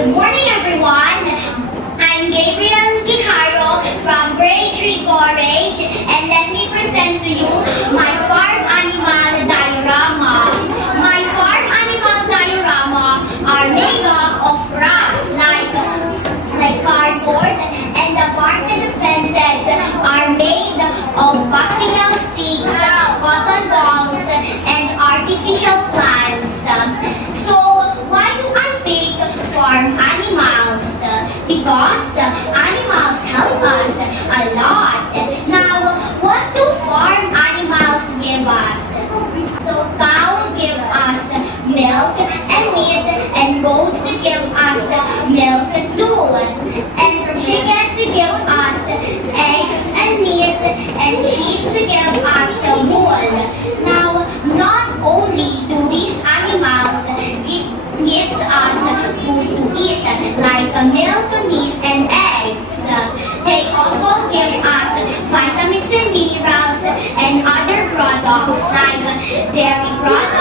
Good morning, everyone. I'm Gabriel Guijaro from Grade 3 Gorage, and let me present to you my farm animal diorama. My farm animal diorama are made up of crafts like cardboard, and the parts and the fences are made of popsicle sticks, cotton balls, and artificial plants. So, why do I pick farm animals? Because animals help us a lot. Now, what do farm animals give us? So, cow gives us milk and meat, and goats give us milk too. And chickens give us eggs and meat, and sheep give us wool. Now, not only do these animals gives us food to eat, like milk, meat, and eggs, they also give us vitamins and minerals and other products like dairy products,